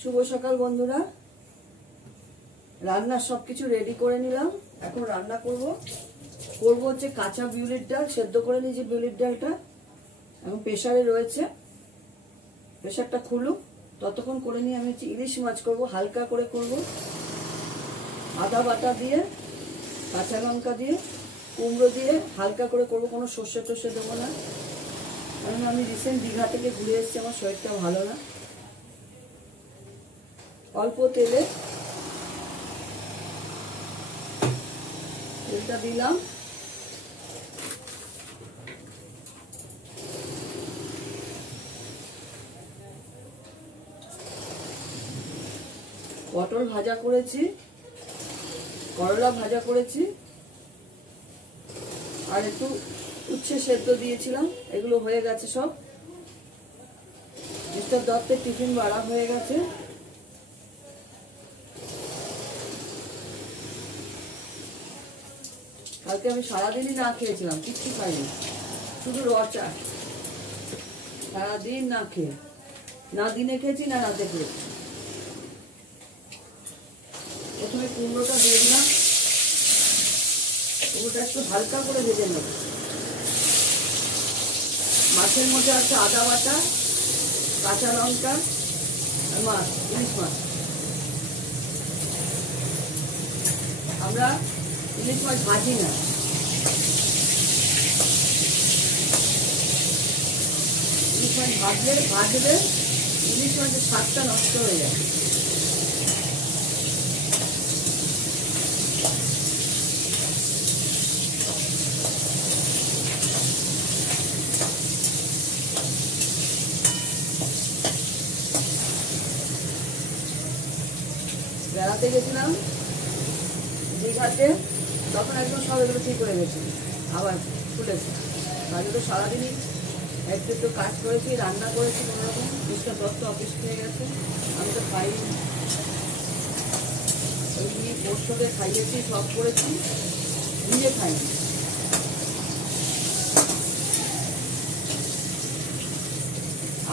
শুভ সকাল বন্ধুরা। রান্নার সবকিছু রেডি করে নিলাম। এখন রান্না করব হচ্ছে কাঁচা বিউলির ডাল। সেদ্ধ করে নিয়েছি বিউলির ডালটা, এখন প্রেসারে রয়েছে। প্রেসারটা খুলুক, ততক্ষণ করে নিয়ে আমি ইলিশ মাছ করব। হালকা করে করব, আদা বাটা দিয়ে, কাঁচা লঙ্কা দিয়ে, কুমড়ো দিয়ে হালকা করে করব। কোনো সর্ষে টর্ষে দেবো না, কারণ আমি রিসেন্ট দীঘা থেকে ঘুরে এসেছি, আমার শরীরটা ভালো না। অল্প তেলটা দিলাম। পটল ভাজা করেছি, করলা ভাজা করেছি, আর একটু উচ্ছে সেদ্ধ দিয়েছিলাম। এগুলো হয়ে গেছে সব। মিস্টার দত্তের টিফিন বাড়া হয়ে গেছে। কালকে আমি সারাদিনই না খেয়েছিলাম, কিচ্ছু খাইনি, শুধু রচা। সারাদিন না খেয়ে, না দিনে খেয়েছি না রাতে খেয়েছি। প্রথমে কুমড়োটা দিয়ে দিলাম। কুমড়োটা একটু হালকা করে ভেজে নেব। মাছের মধ্যে আছে আদা বাটা, কাঁচা লঙ্কা আর মাছ, ইলিশ মাছ। আমরা ইলিশ মাছ ভাজি না, ইলিশ মাছ ভাজলে ইলিশ মাছের স্বাদটা নষ্ট হয়ে যায়। বেড়াতে গেছিলাম দীঘাতে, তখন একদম সব এগুলো ঠিক হয়ে গেছে, আবার ফুটেছে। কাজে তো সারাদিনই একটু একটু কাজ করেছি, রান্না করেছি কোনোরকম। মিস্টার দত্ত অফিস খেয়ে গেছে, আমি তো খাইনি। ওই নিয়ে পোস্তকে খাইয়েছি, সব করেছি, নিজে খাইনি।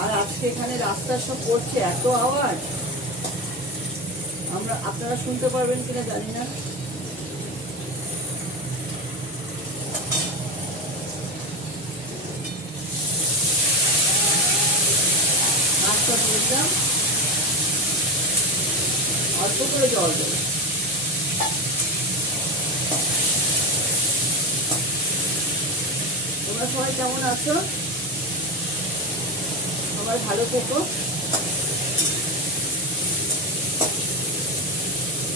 আর আজকে এখানে রাস্তার সব করছে, এত আওয়াজ, আপনারা শুনতে পারবেন কিনা জানি না। মাছটা দিয়েছিলাম, অল্প করে জল দেবো। তোমরা সবাই কেমন আছো? সবাই ভালো থেকো।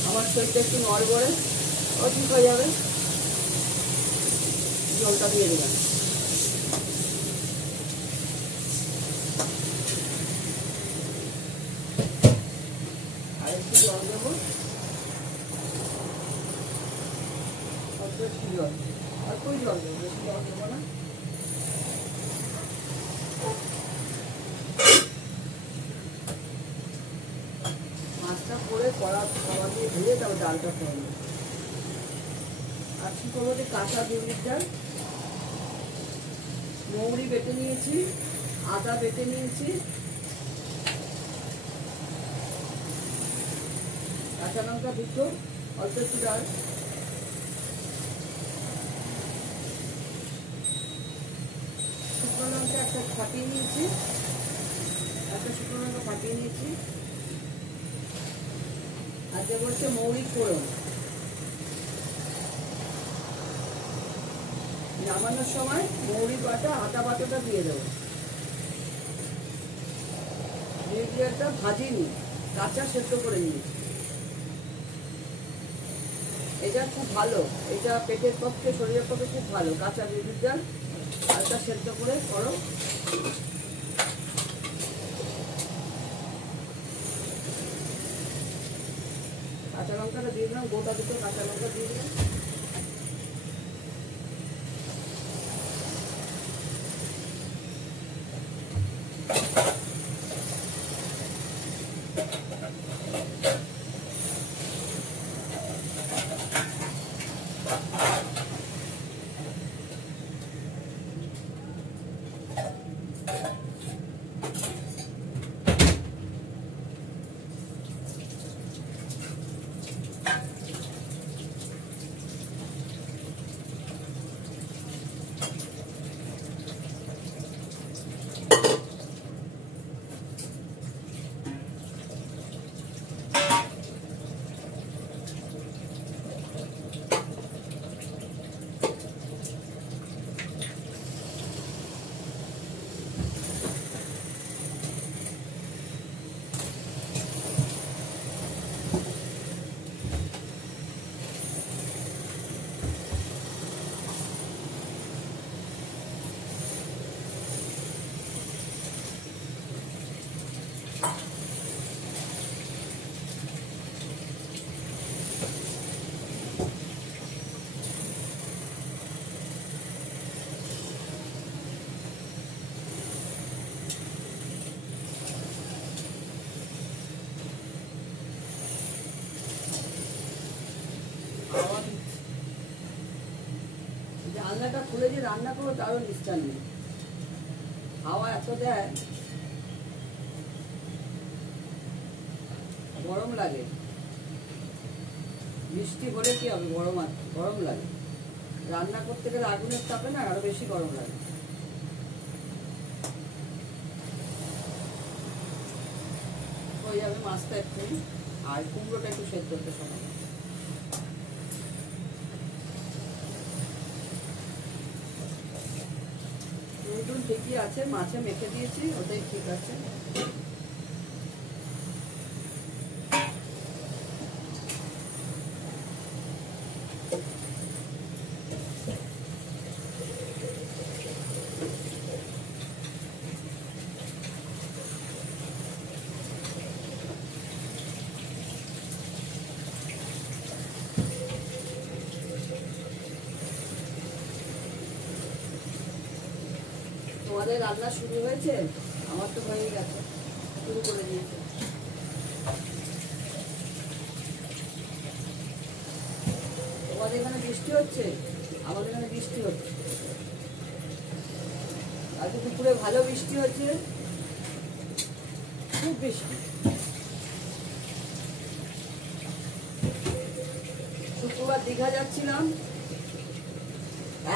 আমার শরীরটা একটু নড়বড়ে, ও ঠিক হয়ে যাবে। জলটা দিয়ে দিলাম। আর একটু জল দেবো, অল্প একটু জল, অল্পই জল দেবো, বেশি জল দেবো না। মাছটা করে কড়া খাবার দিয়ে ধুয়ে তারপর ডালটা করবো। আর কি করবো, যে কাঁচা বিউলির ডাল, মৌরি বেটে নিয়েছি, আদা বেটে নিয়েছি, কাঁচা লঙ্কা দুটো, অল্প একটু ডাল, শুকনো লঙ্কা একটা ফাটিয়ে নিয়েছি, শুকনো লঙ্কা ফাটিয়ে নিয়েছি। আর দেবো হচ্ছে মৌরি ফোড়ন। নামানোর সময় মৌরি বাটা, আদা বাটাটা দিয়ে দেবো। বিউলিটা ভাজিনি, কাঁচা সেদ্ধ করে নিয়েছি। এটা খুব ভালো, এটা পেটের পক্ষে, শরীরের পক্ষে খুব ভালো। কাঁচা বিউলির ডাল হালকা সেদ্ধ করে করো। কাঁচা লঙ্কাটা দিয়ে দিলাম, গোটা দুটো কাঁচা লঙ্কা দিয়ে দিলাম। হাওয়া দিচ্ছে, জানলাটা খুলে যে রান্না করবো তারও নিশ্চয় নেই, হাওয়া এত দেয়, গরম লাগে। বৃষ্টি হলে কি হবে, গরম লাগে, রান্না করতে গেলে আগুনের তাপে না আরো বেশি গরম লাগে। হয়ে যাবে মাছটা একটু, আর কুমড়োটা একটু সেদ্ধ করতে সময়। নুন ঠিকই আছে, মাছে মেখে দিয়েছি, ওটাই ঠিক আছে। তোমাদের রান্না শুরু হয়েছে? আমার তো হয়ে গেছে, শুরু করে দিয়েছে। তোমাদের এখানে বৃষ্টি হচ্ছে, আমাদের এখানে বৃষ্টি হচ্ছে, আজকে দুপুরে ভালো বৃষ্টি হচ্ছে, খুব বৃষ্টি। শুক্রবার দীঘা যাচ্ছিলাম,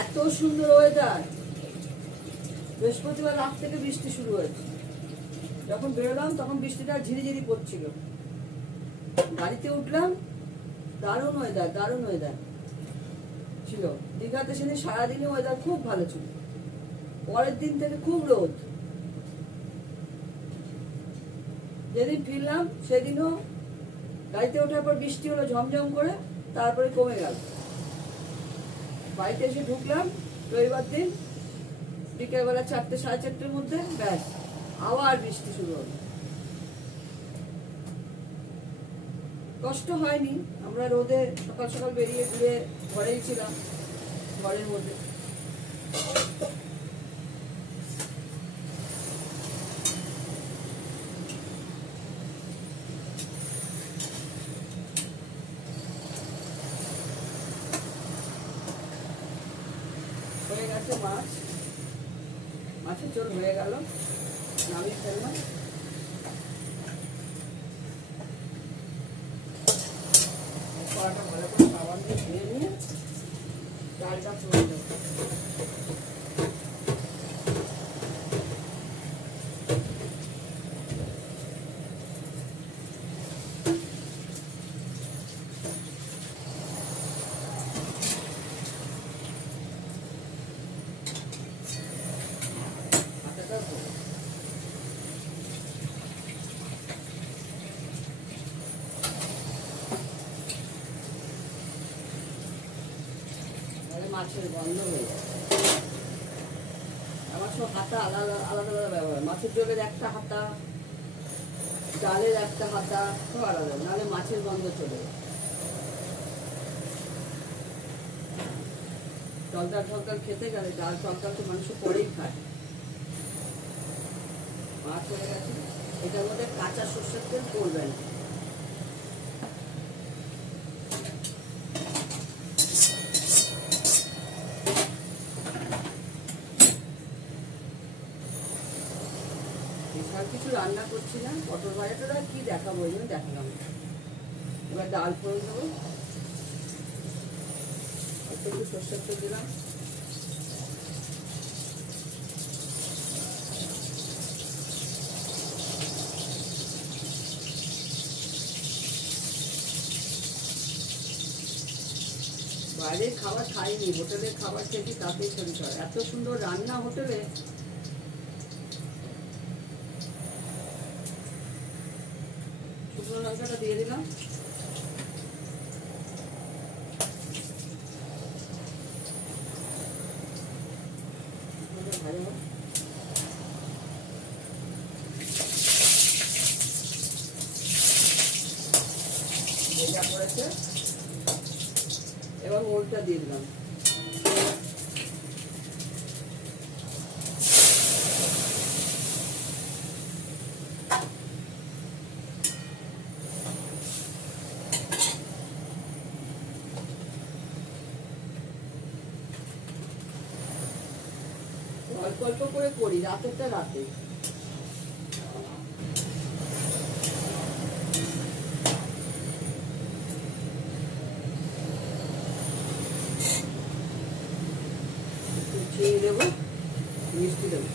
এত সুন্দর ওয়েদার, বৃহস্পতিবার রাত থেকে বৃষ্টি শুরু হয়েছে, যখন বেরোলাম তখন বৃষ্টিটা ঝিরিঝিরি পড়ছিল, গাড়িতে উঠলাম, দারুণ ওয়েদার ছিল। দীঘাতে সেদিন সারাদিনই ওয়েদার খুব ভালো ছিল, পরের দিন থেকে খুব রোদ। যেদিন ফিরলাম সেদিনও গাড়িতে ওঠার পর বৃষ্টি হলো ঝমঝম করে, তারপরে কমে গেল। বাড়িতে এসে ঢুকলাম রবিবার দিন বিকেলবেলা 4টে সাড়ে 4টের মধ্যে, ব্যাস আবার বৃষ্টি শুরু হলো। কষ্ট হয়নি, আমরা রোদে সকাল সকাল বেরিয়ে ঘুরে ঘরেই ছিলাম, ঘরের মধ্যে। হয়ে গেছে মাছ, মাছের ঝোল হয়ে গেল, নামিয়ে ফেললাম। কড়াটা ভালো করে সাবান দিয়ে ধুয়ে নিয়ে ডালটা ফুটে দেবো। মাছের গন্ধ হয়ে যায়, আমার সব হাতা আলাদা আলাদা আলাদা ব্যবহার, মাছের ঝোলের একটা হাতা, ডালের একটা হাতা, সব আলাদা, নাহলে মাছের গন্ধ চলে যায়। টলকাল খেতে গেলে ডাল টলকাল তো মানুষ পরেই খায়। মাছ হয়ে গেছে, এটার মধ্যে কাঁচা সর্ষের তেল পড়বে না। আর কিছু রান্না করছি না, পটল ভাজাটা কি দেখাবো, ওই জন্য দেখালাম। এবার ডাল ফোড়ন দেবো, একটু সর্ষের তেল দিলাম, বাইরের খাবার খাইনি, হোটেলের খাবার খেয়েছি, তাতেই শরীর খারাপ। এত সুন্দর রান্না হোটেলে, শুকনো লঙ্কাটা দিয়ে দিলাম, ভেজা করেছে, এবার ওলটা দিয়ে দিলাম। অল্প অল্প করে করি, রাতেরটা রাতে। চিনি দেবো, মিষ্টি দেবো।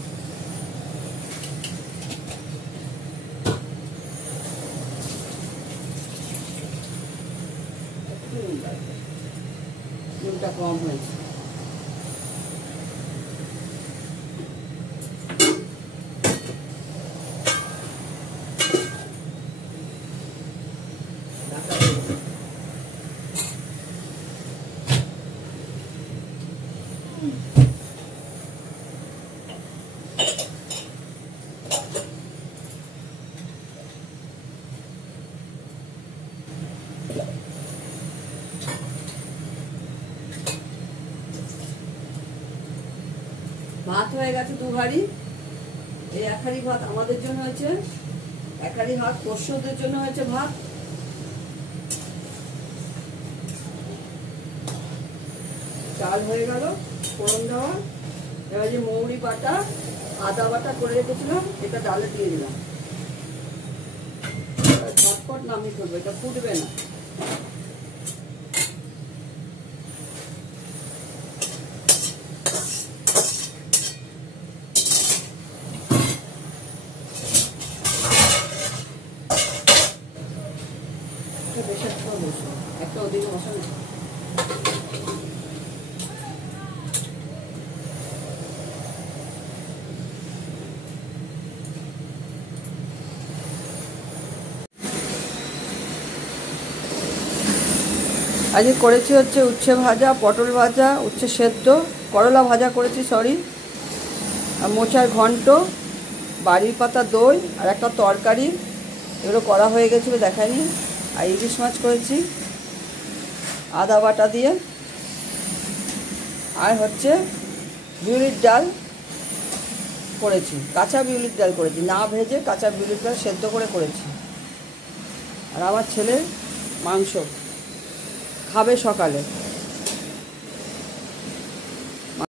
নুনটা কম হয়েছে। ভাত হয়ে গেছে 2 হাঁড়ি। এই 1 হাঁড়ি ভাত আমাদের জন্য হয়েছে, 1 হাঁড়ি ভাত পোষ্যদের জন্য হয়েছে ভাত। চাল হয়ে গেল ফোড়ন দেওয়া। এবার যে মৌরি বাটা, আদা বাটা করে রেখেছিলাম, এটা ডালে দিয়ে দিলাম। ঝটপট নামিয়ে ফেলবো, এটা ফুটবে না। একটা ওদিকে বসানো। আজকে করেছি হচ্ছে উচ্ছে ভাজা, পটল ভাজা, উচ্ছে সেদ্ধ, করলা ভাজা করেছি, সরি, আর মোচার ঘন্ট, বাড়ির পাতা দই, আর একটা তরকারি। এগুলো করা হয়ে গেছিলো, দেখায়নি। আর ইলিশ মাছ করেছি আদা বাটা দিয়ে। আর হচ্ছে বিউলির ডাল করেছি, কাঁচা বিউলির ডাল করেছি, না ভেজে কাঁচা বিউলির ডাল সেদ্ধ করে করেছি। আর আমার ছেলের মাংস খাবে সকালে।